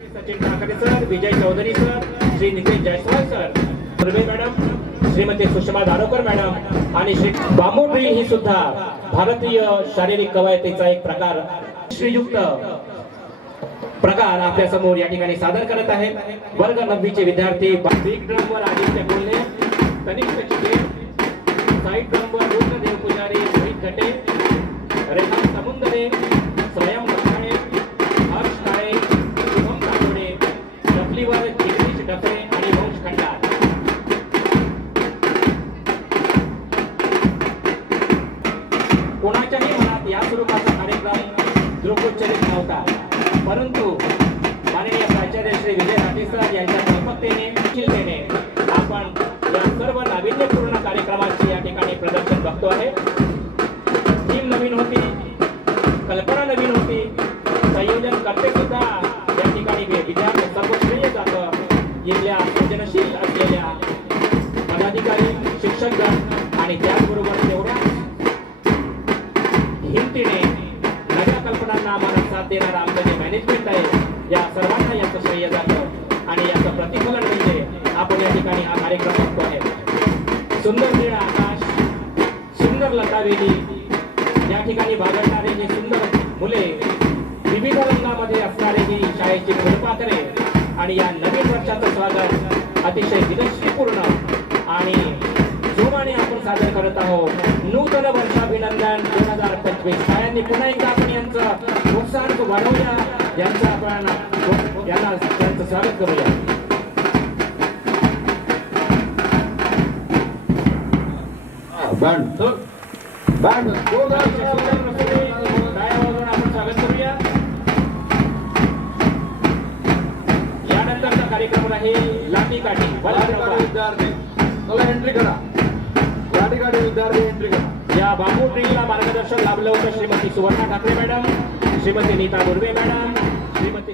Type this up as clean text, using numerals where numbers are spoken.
Sachin Thackeray sir, Vijay Chaudhari sir, Shri Nitesh Jaiswal sir, Durve madam, Shrimati Sushma Darokar madam आणि श्री बांबू drill ही सुद्धा भारतीय शारीरिक कवायतीचा एक प्रकार श्रीयुक्त प्रकार आपल्या समोर या ठिकाणी सादर करत आहेत. वर्ग 9 चे विद्यार्थी बिग ड्रम वर आदित्य कोल्हे, कनिष्ठ चिगे, साईड ड्रम वर रुद्रदेव पुजारी, रोहित घटे, रेखा समुंदरे, स्वयं मखाणे, हर्ष काळे, शुभम काटोडे, डफलीवर जिग्नेश डफरे आणि वंश खंडार. कोणाच्याही मनात या स्वरूपाचा कार्यक्रम दृकोच्चरित नव्हता, परंतु माननीय प्राचार्य श्री विजय राठी सर यांच्या कल्पकतेने चिलतेने आपण या सर्व नाविन्यपूर्ण कार्यक्रमाचे या ठिकाणी प्रदर्शन बघतो आहे. थीम नवीन होती, कल्पना नवीन होती, संयोजन करते सुद्धा या ठिकाणी विद्यार्थी सर्व श्रेय जातं. इथल्या सृजनशील असलेल्या पदाधिकारी, शिक्षकगण आणि त्याचबरोबर तेवढ्या हिमतीने नव्या कल्पनांना आम्हाला साथ देणारा आमचं जे मॅनेजमेंट आहे, या सर्वांना याचं श्रेय जातं आणि याचं प्रतिफलन म्हणजे आपण या ठिकाणी हा कार्यक्रम बघतो आहे. सुंदर निळं आकाश, सुंदर लतावेली, या ठिकाणी बागडणारे हे सुंदर मुले, विविध रंगामध्ये असणारे ही शाळेची फुलपाखरे आणि या नवीन वर्षाचं स्वागत अतिशय विनम्रपूर्ण आणि जोमाने आपण सादर करत आहोत. नूतन वर्षाभिनंदन 2025. शाळांनी पुन्हा एकदा आपण यांचं उत्साह वाढवूया, यांचं आपण यांना त्यांचं स्वागत करूया. बँड आपण स्वागत करूया. यानंतरचा कार्यक्रम आहे लाठी काठी विद्यार्थी एंट्री करा. लाठी काठी विद्यार्थी एंट्री करा. या बांबू ड्रिलला मार्गदर्शन लाभलं होतं श्रीमती सुवर्णा ठाकरे मॅडम, श्रीमती नीता दुर्वे मॅडम, श्रीमती